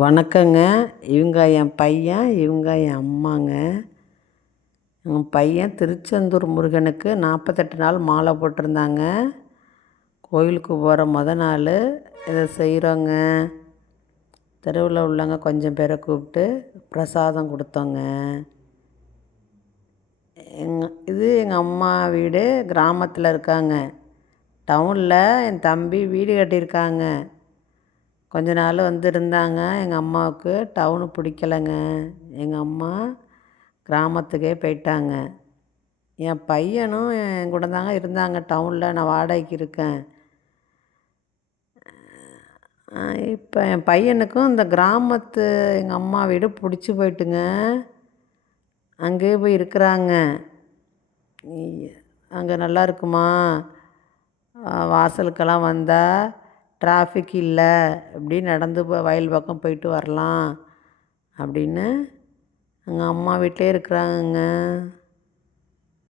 வணக்கங்க. இவங்க என் பையன், இவங்க என் அம்மாங்க. என் பையன் திருச்செந்தூர் முருகனுக்கு 48 நாள் மாலை போட்டிருந்தாங்க. கோயிலுக்கு போகிற நாள் இதை செய்கிறோங்க. தெருவில் உள்ளவங்க கொஞ்சம் பேரை கூப்பிட்டு பிரசாதம் கொடுத்தோங்க. இது எங்கள் அம்மா வீடு கிராமத்தில் இருக்காங்க. டவுனில் என் தம்பி வீடு கட்டியிருக்காங்க. கொஞ்ச நாள் வந்து இருந்தாங்க. எங்கள் அம்மாவுக்கு டவுனு பிடிக்கலைங்க. எங்கள் அம்மா கிராமத்துக்கே போயிட்டாங்க. என் பையனும் என் கூட தாங்க இருந்தாங்க டவுனில். நான் வாடகைக்கு இருக்கேன். இப்போ என் பையனுக்கும் இந்த கிராமத்து எங்கள் அம்மா வீடு பிடிச்சி போயிட்டுங்க. அங்கேயே போய் இருக்கிறாங்க. அங்கே நல்லா இருக்குமா, வாசலுக்கெல்லாம் வந்தால் டிராஃபிக் இல்லை, இப்படி நடந்து வயல் பக்கம் போயிட்டு வரலாம் அப்படின்னு எங்கள் அம்மா வீட்டிலே இருக்கிறாங்கங்க.